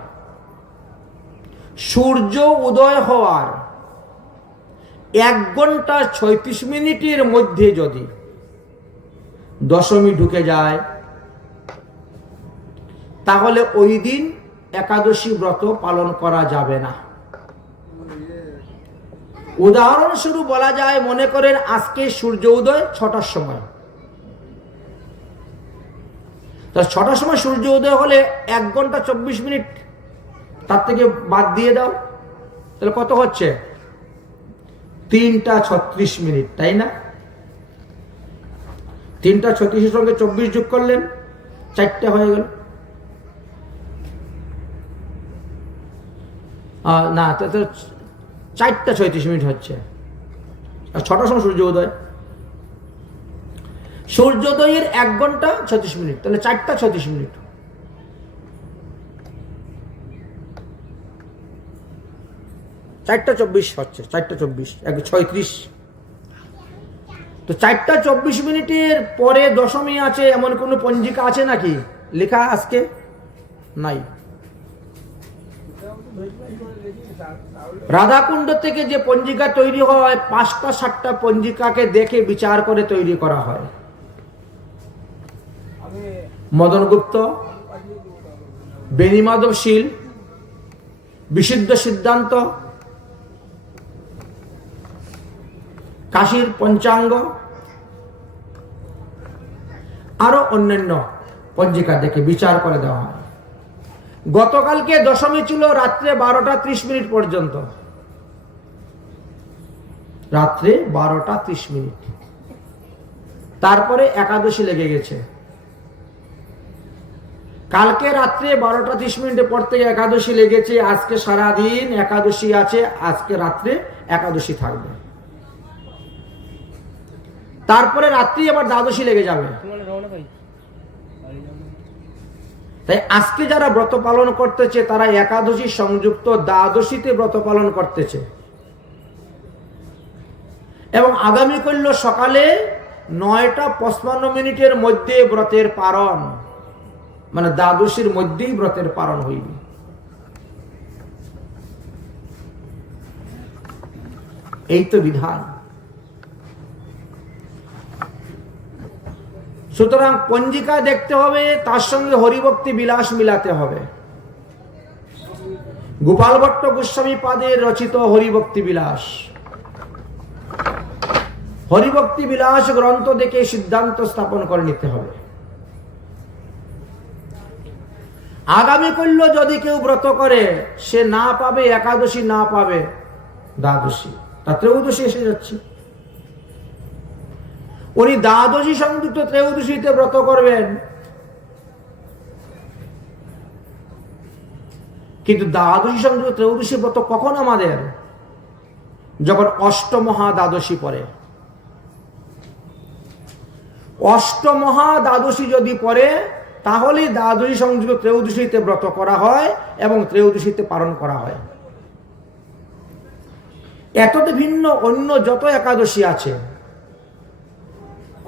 সূর্য উদয় হওয়ার 1 ঘন্টা 36 মিনিটের মধ্যে যদি দশমী ঢুকে যায় তাহলে ওই দিন একাদশী ব্রত পালন করা যাবে না। উদাহরণস্বরূপ বলা যায়, মনে করেন আজকে সূর্য উদয় 6টার সময়, তা 6টার সময় সূর্য উদয় হলে 1 ঘন্টা 24 মিনিট তার থেকে বাদ দিয়ে দাও, তাহলে কত হচ্ছে? 3টা 36 মিনিট, তাই না? 3টা 36-এর সঙ্গে 24 যোগ করলেন, 4টা হয়ে গেল। না, তো 4টা 36 মিনিট হচ্ছে। আর 6টার সময় সূর্য উদয়, সূর্যোদয়ের 1 ঘন্টা 36 মিনিট, তাহলে 4টা 36 মিনিট। চারটা 24 হচ্ছে, 4টা 24, 36। তো 4টা 24 মিনিটের পরে দশমী আছে এমন কোন পঞ্জিকা আছে নাকি লেখা আজকে? নাই। রাধাকুণ্ড থেকে যে পঞ্জিকা তৈরি হয় 5টা 7টা পঞ্জিকাকে দেখে বিচার করে তৈরি করা হয়। মদন গুপ্ত, বেণীমাধব শীল, বিশুদ্ধ সিদ্ধান্ত, কাশীর পঞ্চাঙ্গ, আরো অন্যান্য পঞ্জিকা দেখে বিচার করে দেওয়া হয়। গতকালকে দশমী ছিল রাত্রে 12টা 30 মিনিট পর্যন্ত, রাত্রে 12টা 30 মিনিট। তারপরে একাদশী লেগে গেছে। কালকে রাত্রে 12টা 30 মিনিটের পর থেকে একাদশী লেগেছে। আজকে সারাদিন একাদশী আছে, আজকে রাত্রে একাদশী থাকবে, তারপরে রাত্রি আবার দ্বাদশী লেগে যাবে। তাই আজকে যারা ব্রত পালন করতেছে তারা একাদশী সংযুক্ত দ্বাদশীতে ব্রত পালন করতেছে, এবং আগামী কাল সকালে 9টা 55 মিনিটের মধ্যে ব্রতের পারণ, মানে দ্বাদশীর মধ্যেই ব্রতের পারণ হইবে। এই তো বিধান। সুতরাং পঞ্জিকা দেখতে হবে, তার সঙ্গে হরিভক্তি বিলাস মিলাতে হবে। গোপাল ভট্ট গোস্বামী পাদের রচিত হরিভক্তি বিলাস, হরিভক্তি বিলাস গ্রন্থ দেখে সিদ্ধান্ত স্থাপন করে নিতে হবে। আগামী কল্য যদি কেউ ব্রত করে, সে না পাবে একাদশী, না পাবে দ্বাদশী, তা ত্রয়োদশী এসে যাচ্ছে। উনি দ্বাদশী সংযুক্ত ত্রয়োদশীতে ব্রত করবেন, কিন্তু দ্বাদশী সংযুক্ত ত্রয়োদশী ব্রত কখন আমাদের? যখন অষ্টমহা দ্বাদশী পড়ে। অষ্টমহা দ্বাদশী যদি পড়ে, তাহলে দ্বাদশী সংযুক্ত ত্রয়োদশীতে ব্রত করা হয় এবং ত্রয়োদশীতে পালন করা হয়। এতটা ভিন্ন অন্য যত একাদশী আছে,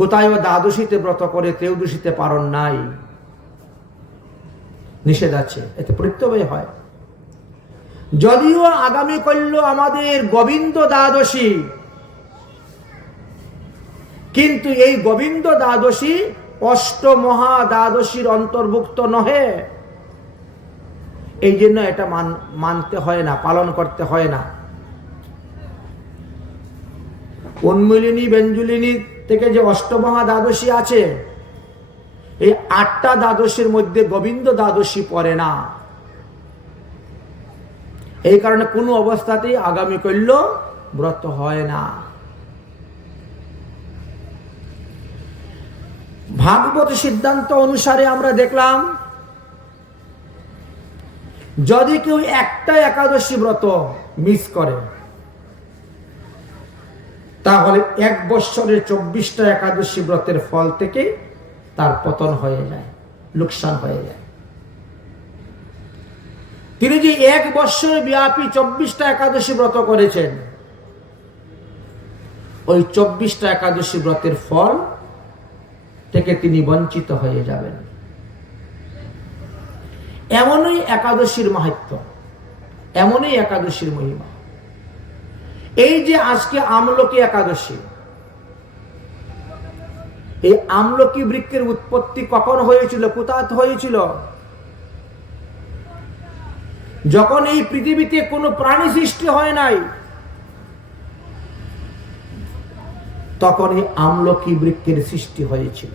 কোথায় দ্বাদশীতে ব্রত করে ত্রয়োদশীতে পালন নাই, নিষেধ আছে, এতে প্রত্যয় হয়। যদিও আগামী কল্য আমাদের গোবিন্দ দ্বাদশী, কিন্তু এই গোবিন্দ দ্বাদশী অষ্টমহা দ্বাদশীর অন্তর্ভুক্ত নহে, এই জন্য এটা মানতে হয় না, পালন করতে হয় না। উন্মিলিনী ব্যঞ্জুলিনী থেকে যে অষ্টমহা দ্বাদশী আছে, এই 8টা দ্বাদশীর মধ্যে গোবিন্দ দ্বাদশী পড়ে না। এই কারণে কোনো অবস্থাতেই আগামী কল্য ব্রত হয় না। ভাগবত সিদ্ধান্ত অনুসারে আমরা দেখলাম, যদি কেউ একটা একাদশী ব্রত মিস করে, তাহলে 1 বৎসরের 24টা একাদশী ব্রতের ফল থেকে তার পতন হয়ে যায়, লোকসান হয়ে যায়। তিনি যে 1 বৎসর ব্যাপী 24টা একাদশী ব্রত করেছেন, ওই 24টা একাদশী ব্রতের ফল থেকে তিনি বঞ্চিত হয়ে যাবেন। এমনই একাদশীর মাহাত্ম্য, এমনই একাদশীর মহিমা। এই যে আজকে আমলকি একাদশী, এই আমলকি বৃক্ষের উৎপত্তি কখন হয়েছিল, কোথায় হয়েছিল? যখন এই পৃথিবীতে কোনো প্রাণী সৃষ্টি হয় নাই, তখন এই আমলকি বৃক্ষের সৃষ্টি হয়েছিল।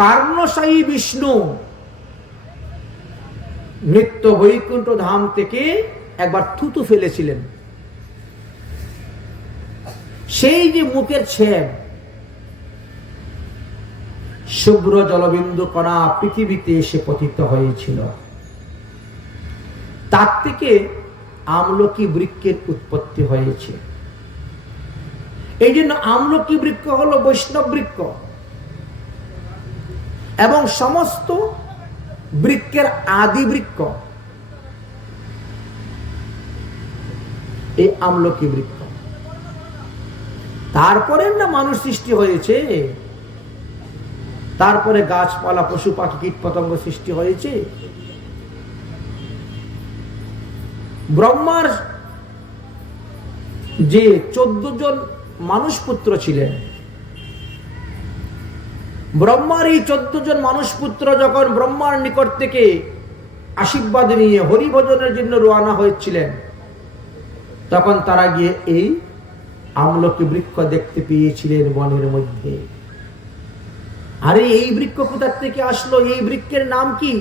কার্ণসায়ী বিষ্ণু নিত্য বৈকুণ্ঠ ধাম থেকে একবার থুতু ফেলেছিলেন। সেই যে মুখের ছেদ, শুভ্র জলবিন্দু কণা পৃথিবীতে এসে পতিত হয়েছিল। তার থেকে আমলকি বৃক্ষের উৎপত্তি হয়েছে। এই জন্য আমলকি বৃক্ষ হলো বৈষ্ণব বৃক্ষ এবং সমস্ত বৃক্ষের আদি বৃক্ষ এই আমলকি বৃক্ষ। তারপরে না মানুষ সৃষ্টি হয়েছে, তারপরে গাছপালা পশু পাখি কীট পতঙ্গ সৃষ্টি হয়েছে। ব্রহ্মার যে 14 জন মানুষ পুত্র ছিলেন, ব্রহ্মার এই 14 জন মানুষ পুত্র যখন ব্রহ্মার নিকট থেকে আশীর্বাদ নিয়ে হরিভজনের জন্য রওনা হয়েছিলেন, তখন তারা গিয়ে এই আমলকি বৃক্ষ দেখতে পেয়েছিলেন বনের মধ্যে। আরে এই বৃক্ষ কোথা থেকে আসলো, এই বৃক্ষের নাম কি?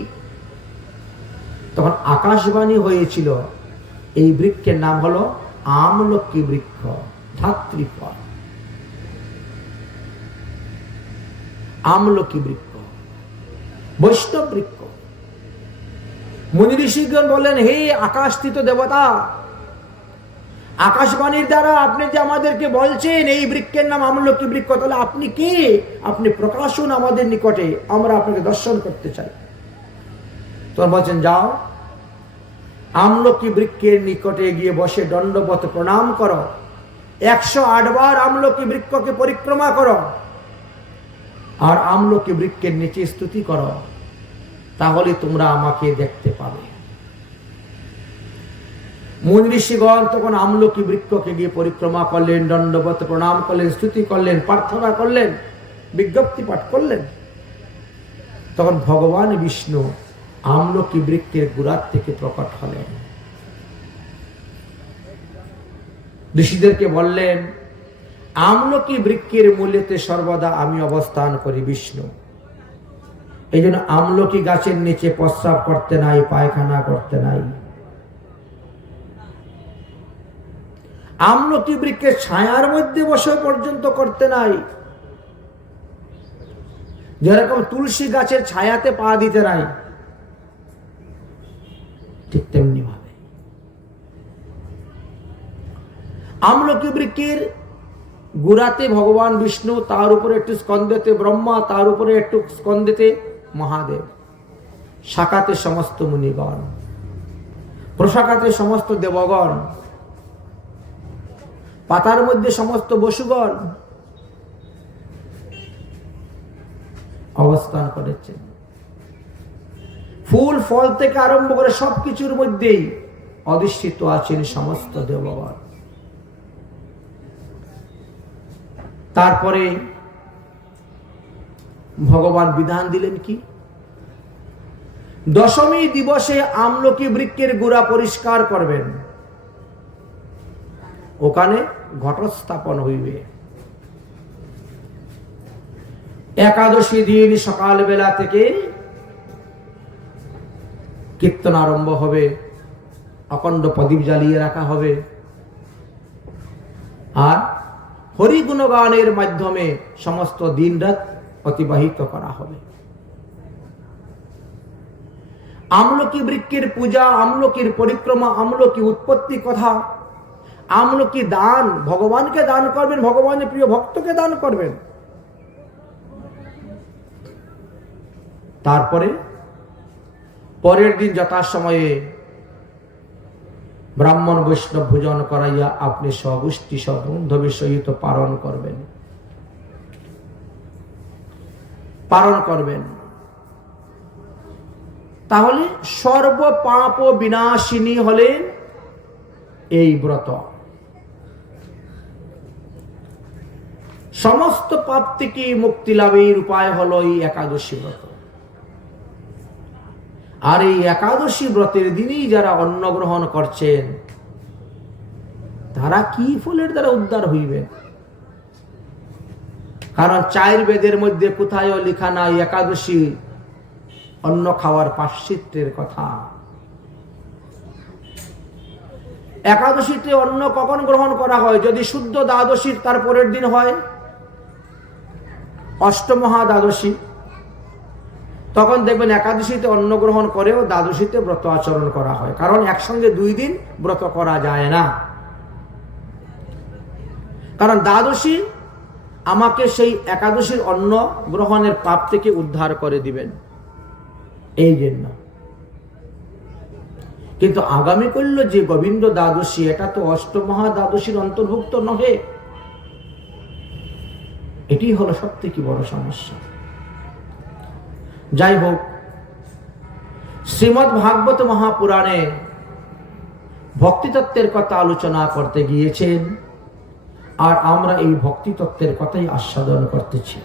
তখন আকাশবাণী হয়েছিল, এই বৃক্ষের নাম হলো আমলকি বৃক্ষ, ধাত্রীফল আমলকি বৃক্ষ, বৈষ্ণব বৃক্ষ। মুনি ঋষিগণ বলেন, হে আকাশস্থিত দেবতা, আকাশবাণীর দ্বারা আপনি যে আমাদেরকে বলছেন এই বৃক্ষের নাম আমলকি বৃক্ষ, তাহলে আপনি কে? আপনি প্রকাশুন আমাদের নিকটে, আমরা আপনাকে দর্শন করতে চাই। তোমরা বলছেন, যাও আমলকি বৃক্ষের নিকটে গিয়ে বসে দণ্ডবত প্রণাম করো, 108 বার আমলকি বৃক্ষকে পরিক্রমা করো, আর আমলকি বৃক্ষের নিচে স্তুতি করো, তাহলে তোমরা আমাকে দেখতে পাবে। মুনি ঋষিগণ তখন আমলকি বৃক্ষকে গিয়ে পরিক্রমা করলেন, দণ্ডবত প্রণাম করলেন, স্তুতি করলেন, প্রার্থনা করলেন, বিজ্ঞপ্তি পাঠ করলেন। তখন ভগবান বিষ্ণু আমলকি বৃক্ষের গোড়ার থেকে প্রকট হলেন। ঋষিদেরকে বললেন, আমলকি বৃক্ষের মূলেতে সর্বদা আমি অবস্থান করি বিষ্ণু। এই জন্য আমলকি গাছের নিচে প্রস্রাব করতে নাই, পায়খানা করতে নাই। আমলকি বৃক্ষের ছায়ার মধ্যে বসে পর্যন্ত করতে নাই। যেরকম তুলসী গাছের ছায়াতে পা দিতে নাই, ঠিক তেমনি ভাবে আমলকি বৃক্ষের গোড়াতে ভগবান বিষ্ণু, তার উপরে একটু স্কন্দেতে ব্রহ্মা, তার উপরে একটু স্কন্দেতে মহাদেব, শাখাতে সমস্ত মুনিগণ, প্রশাখাতে সমস্ত দেবগণ, পাতার মধ্যে সমস্ত বসুগণ অবস্থান করেছেন। ফুল ফল থেকে আরম্ভ করে সবকিছুর মধ্যেই অধিষ্ঠিত আছেন সমস্ত দেবগণ। তারপরে ভগবান বিধান দিলেন কি, দশমী দিবসে আমলকি বৃক্ষের গোড়া পরিষ্কার করবেন, ওখানে ঘট স্থাপন হইবে। একাদশী দিন সকাল বেলা থেকে কীর্তন আরম্ভ হবে, অখণ্ড প্রদীপ জ্বালিয়ে রাখা হবে, আর হরি গুণগানের মাধ্যমে সমস্ত দিন রাত অতিবাহিত করা হবে। আমলকি বৃক্ষের পূজা, আমলকির পরিক্রমা, আমলকি উৎপত্তি কথা, আমলকি দান, ভগবানকে দান করবেন, ভগবানের প্রিয় ভক্তকে দান করবেন। তারপরে পরের দিন যথাসময়ে ব্রাহ্মণ বৈষ্ণব ভোজন করাইয়া আপনি স্বগোষ্ঠী সবন্ধবের সহিত পালন করবেন। তাহলে সর্ব পাপ বিনাশিনী হলেন এই ব্রত। সমস্ত পাপ থেকে মুক্তি লাভের উপায় হলো এই একাদশী ব্রত। আর এই একাদশী ব্রতের দিনই যারা অন্ন গ্রহণ করছেন, তারা কি ফলের দ্বারা উদ্ধার হইবেন? কারণ 4 বেদের মধ্যে কোথায়ও লেখা নাই একাদশী অন্ন খাওয়ার পাশ্চিত্যের কথা। একাদশীতে অন্ন কখন গ্রহণ করা হয়? যদি শুদ্ধ দ্বাদশীর তার পরের দিন হয়, অষ্টমহা দ্বাদশী, তখন দেখবেন একাদশীতে অন্ন গ্রহণ করেও দ্বাদশীতে ব্রত আচরণ করা হয়। কারণ একসঙ্গে 2 দিন ব্রত করা যায় না। কারণ দ্বাদশী আমাকে সেই একাদশীর অন্ন গ্রহণের পাপ থেকে উদ্ধার করে দিবেন, এই জন্য। কিন্তু আগামী করল যে গোবিন্দ দ্বাদশী, এটা তো অষ্টমহা দ্বাদশীর অন্তর্ভুক্ত নহে। এটি হলো সবথেকে বড় সমস্যা। যাই হোক, শ্রীমদ্ ভাগবত মহাপুরাণে ভক্তিতত্ত্বের কথা আলোচনা করতে গিয়েছেন, আর আমরা এই ভক্তিতত্ত্বের কথাই আস্বাদন করতেছি।